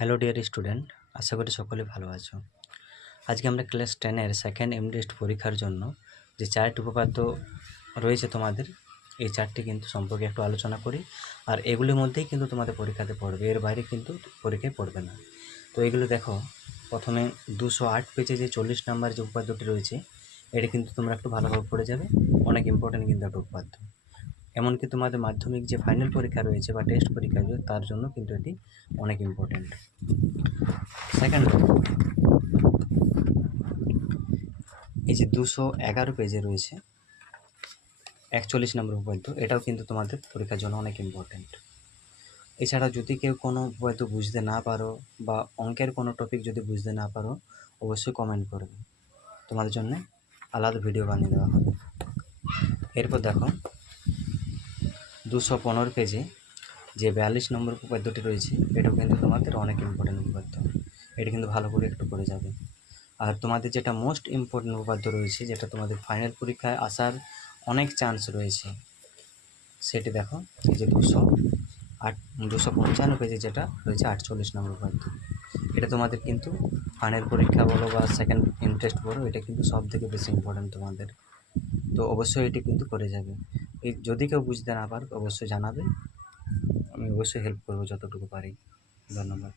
Hello dear student, আশা করি সকলে ভালো আছো। আজকে আমরা ক্লাস 10-এর সেকেন্ড এমডি টেস্ট পরীক্ষার জন্য যে 4টি উপপাদ্য রয়েছে তোমাদের, এই 4টি কিন্তু সম্পর্কে একটু আলোচনা করি। আর এগুলির মধ্যেই কিন্তু তোমাদের পরীক্ষাতে পড়বে, এর বাইরে কিন্তু পরীক্ষায় পড়বে না। তো এগুলো দেখো, প্রথমে 208 পেজে যে 40 নাম্বার যে উপপাদ্যটি রয়েছে, এটা কিন্তু তোমরা একটু ভালোভাবে পড়ে যাবে। অনেক ইম্পর্টেন্ট কিন্তু একটা উপপাদ্য। এমনকি তোমাদের মাধ্যমিক যে ফাইনাল পরীক্ষা রয়েছে বা টেস্ট পরীক্ষা রয়েছে, তার জন্য কিন্তু এটি অনেক ইম্পর্টেন্ট। সেকেন্ড, এই যে 211 পেজে রয়েছে 41 নম্বর উপপাদ্য, এটাও কিন্তু তোমাদের পরীক্ষার জন্য অনেক ইম্পর্টেন্ট। এছাড়া যদি কেউ কোনো উপপাদ্য বুঝতে না পারো বা অঙ্কের কোনো টপিক যদি বুঝতে না পারো, অবশ্যই কমেন্ট করবে, তোমাদের জন্য আলাদা ভিডিও বানিয়ে দেওয়া হবে। এরপর দেখো 215 পেজে যে 42 নম্বর উপপাদ্যটি রয়েছে, এটাও কিন্তু তোমাদের অনেক ইম্পর্টেন্ট উপপাদ্য, এটা কিন্তু ভালো করে একটু করে যাবে। আর তোমাদের যেটা মোস্ট ইম্পর্টেন্ট উপপাদ্য রয়েছে, যেটা তোমাদের ফাইনাল পরীক্ষায় আসার অনেক চান্স রয়েছে, সেটি দেখো, এই যে 255 পেজে যেটা রয়েছে 48 নম্বর উপপাদ্য। এটা তোমাদের কিন্তু ফাইনাল পরীক্ষা বলো বা সেকেন্ড ইন্টারেস্ট বলো, এটা কিন্তু সব থেকে বেশি ইম্পর্টেন্ট তোমাদের। তো অবশ্যই এটি কিন্তু করে যাবে। এই যদি কেউ বুঝতে না পারো অবশ্যই জানাবে, আমি অবশ্যই হেল্প করবো যতটুকু পারি। ধন্যবাদ।